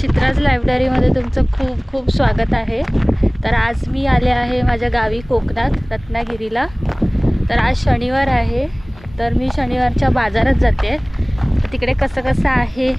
चित्राज लायब्ररीमध्ये तुमचं खूप खूप स्वागत आहे। तर आज मी आले आहे माझ्या गावी कोकणात रत्नागिरीला। तर आज शनिवार आहे, तर मी शनिवारच्या बाजारात जाते। तिकडे कसं आहे,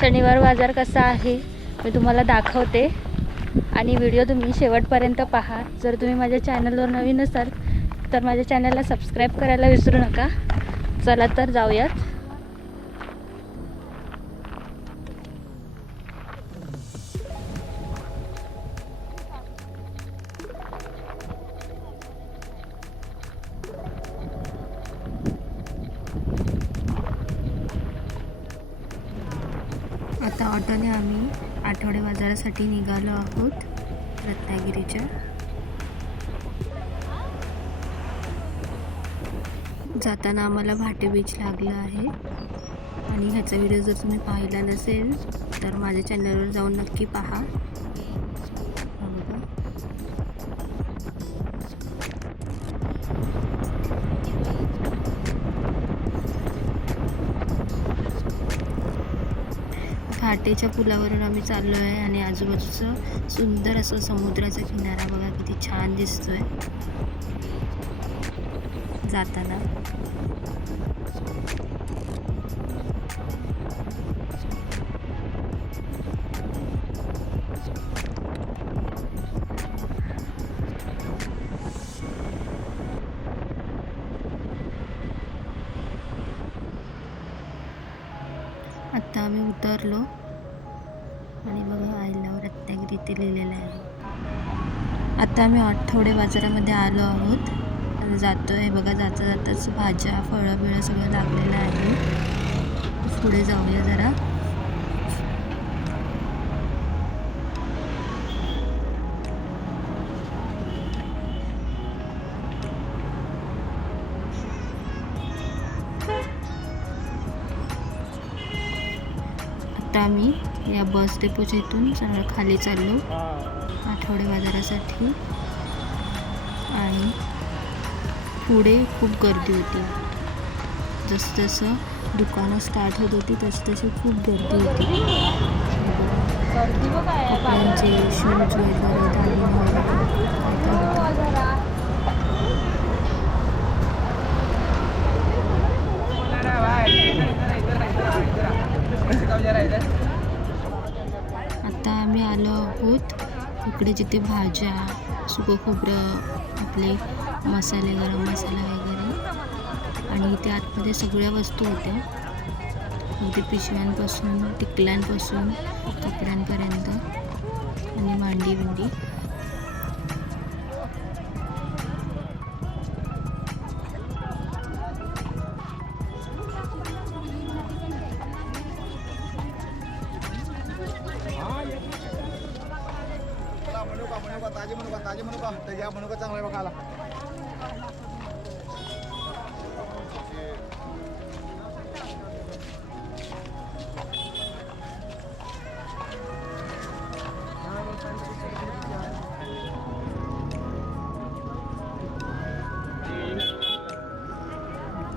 शनिवार बाजार कसा आहे मी तुम्हाला दाखवते आणि व्हिडिओ तुम्ही शेवटपर्यंत पहा। जर तुम्ही माझ्या चॅनलवर नवीन असाल तर माझ्या चॅनलला सबस्क्राईब करायला विसरू नका। चला तर जाऊयात। आता ऑटोने आम्ही आठवडे बाजारासाठी निघालो आहोत रत्नागिरीच्या। जाताना आम्हाला भाटे बीच लागला आहे आणि ह्याचा व्हिडिओ जर तुम्ही पाहिला नसेल तर माझ्या चॅनलवर जाऊन नक्की पहा। घाटेच्या पुलावरून आम्ही चाललो आहे आणि आजूबाजूचं सुंदर असं समुद्राचा किनारा बघा किती छान दिसतोय जाताना। आता आम्ही उतरलो आणि बघा आय लव्ह रत्नागिरी ते लिहिलेलं आहे। आता आम्ही आठवडे बाजारामध्ये आलो आहोत आणि जातोय बघा। जाताच भाज्या फळं बिळं सगळं लागलेलं आहे। पुढे जाऊया जरा। आता आम्ही या बस डेपोच्या इथून सगळं खाली चाललो आठवडे बाजारासाठी आणि पुढे खूप गर्दी होती। जसं दुकानं स्टार्ट होत होती तशी खूप गर्दी होती। कपड्यांचे शूज वगैरे आता आम्ही आलो आहोत इकडे जिथे भाज्या सुकं खोबरं आपले मसाले गरम मसाला वगैरे आणि इथे आतमध्ये सगळ्या वस्तू होत्या। इथे पिशव्यांपासून टिकल्यांपासून कपड्यांपर्यंत आणि भांडी बिंडी। ताजी मनुका तर या मनुका चांगला आहे बघायला।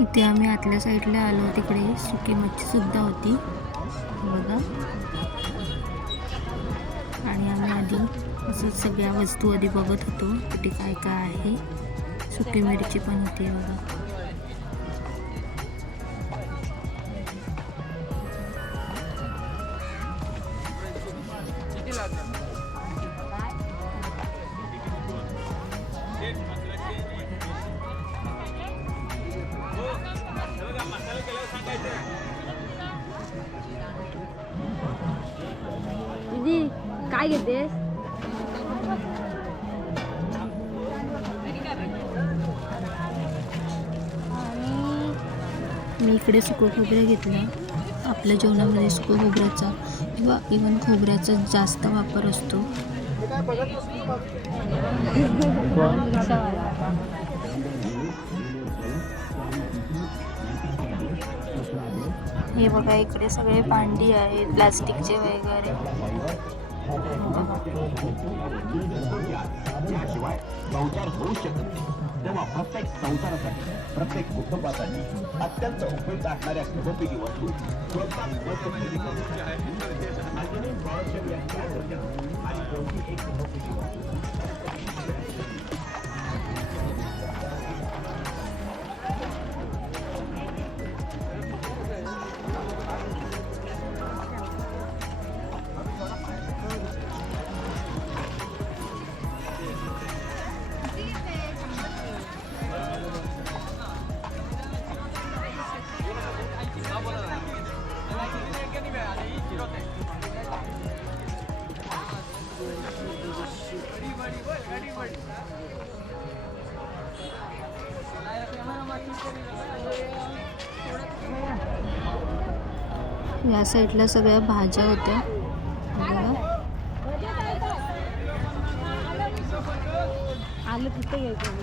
इथे आम्ही आतल्या साईडला आलो, तिकडे सुकी मच्छी सुद्धा होती बघा। आणि आम्ही आधी असं सगळ्या वस्तू आधी बघत होतो कुठे काय काय आहे। सुकी मिरची पण होती बघा। दीदी काय घेतेस? मी इकडे सुकं खोबरं घेतलं। आपल्या जेवणामध्ये सुकं खोबऱ्याचा किंवा इव्हन खोबऱ्याचा जास्त वापर असतो। हे बघा इकडे सगळे भांडी आहेत प्लास्टिकचे वगैरे। तेव्हा प्रत्येक संसारासाठी प्रत्येक कुटुंबासाठी अत्यंत उपयुक्त असणाऱ्या गृहोपयोगी वस्तू या साईडला सगळ्या भाज्या होत्या बघा. आलं तिथे घ्यायचं.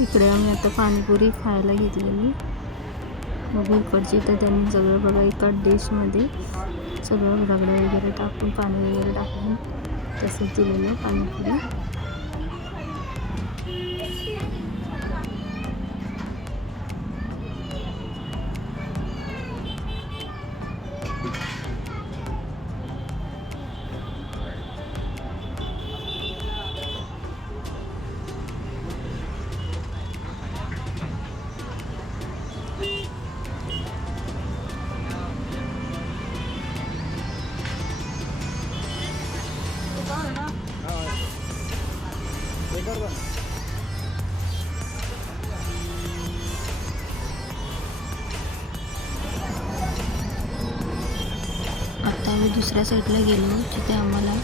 इकडे आम्ही आता पाणीपुरी खायला घेतलेली. बघू इकडची तर त्यांनी सगळं बघा एका डिशमध्ये सगळं रगडं वगैरे टाकून पाणी वगैरे टाकून तसंच दिलेलं पाणीपुरी. आता आम्ही दुसऱ्या साईडला गेलो जिथे आम्हाला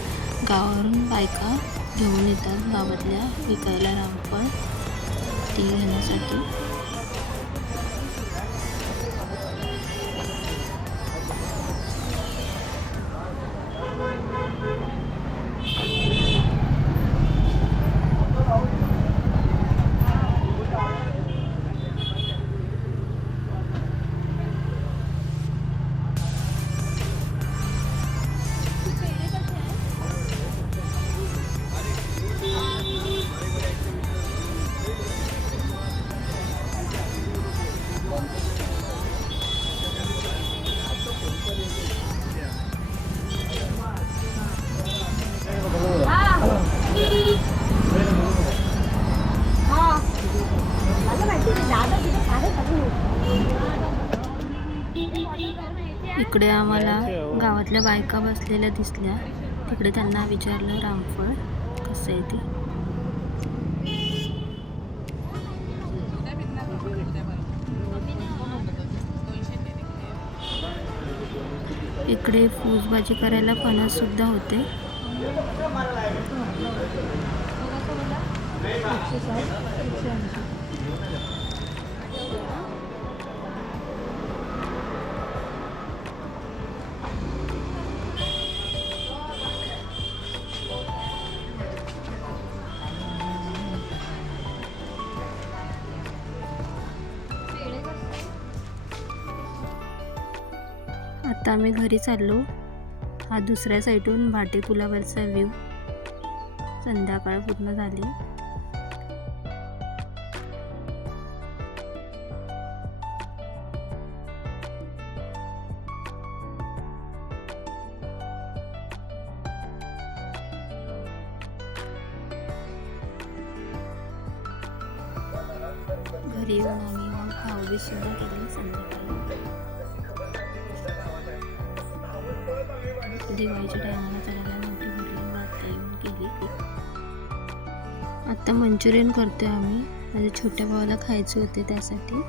गावावरून बायका घेऊन येतात गावातल्या विकायला रामफळ ती घेण्यासाठी. इकडे आम्हाला गावातल्या बायका बसलेल्या दिसल्या. तिकडे त्यांना विचारलं रामफळ कसं आहे ते. इकडे फूसबाजी करायला फणस सुद्धा होते. आता आम्ही घरी चाललो. हा दुसऱ्या साईडून भाटे पुलावरचा व्ह्यू. संध्याकाळ पूर्ण झाली. घरी येऊन आम्ही मग भाऊबीज सुद्धा केली संध्याकाळी. दिवाळीच्या टायमाला त्याला मोठी भरली भात येऊन केली. आता मंचुरियन करतोय आम्ही. माझ्या छोट्या भावाला खायचे होते त्यासाठी.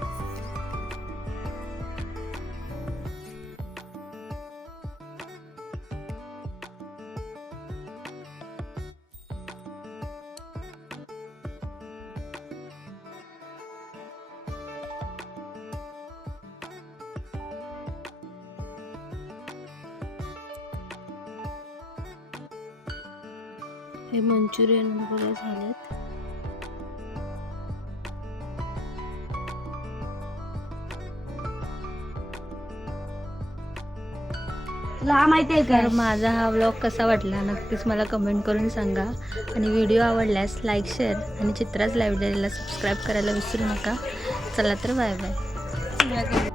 हे मंचुरियन वगैरे झालेत. तुला माहिती आहे तर माझा हा व्लॉग कसा वाटला नक्कीच मला कमेंट करून सांगा. आणि व्हिडिओ आवडल्यास लाईक, शेअर आणि चित्राज लाईव्ह डायरीला सबस्क्राईब करायला विसरू नका. चला तर बाय बाय.